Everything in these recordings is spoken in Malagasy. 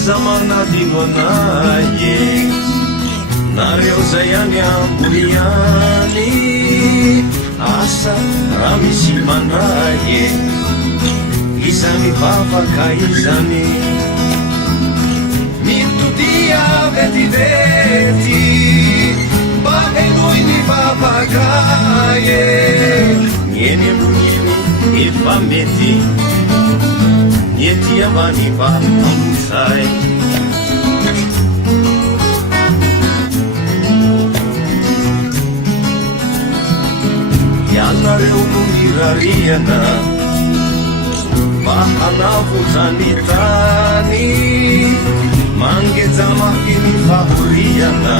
aza manadino anaye nareo zay any amboriany asa raha misy mandraye izany vavaka izany mitodia vetivety mba henoy ny vavakaye mieny amboniny efa mety ety ambany mba ambosay ianareo no mirariana mba hanavo zany tany mangeja mafiny fahoriana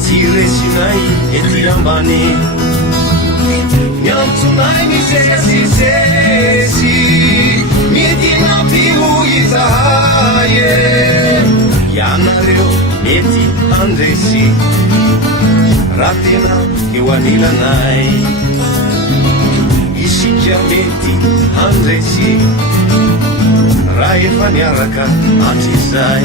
tsy resinay ety ambany miantsonay misesisesy midinampio izahaye ianareo mety andresy raha tena eo anilanay isika mety andresy raha efa niaraka atrizay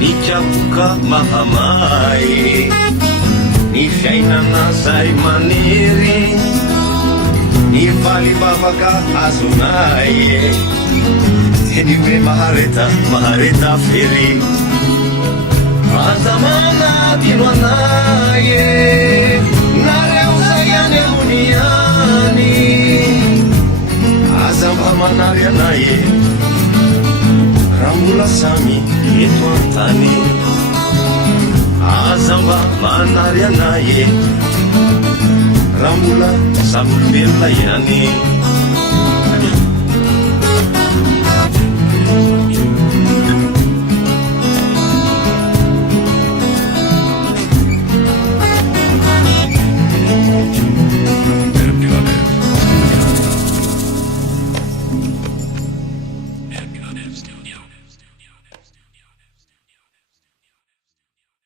nikapoka mahamay ny fiainana zay manery ny faly vavaka azonay teny hoe mahareta fery aza manadino anaye nareo zay any ambony any aza mba manary anaye raha mbola samy eto antany aza mba manary anaye raha mbola samy olombelona ihany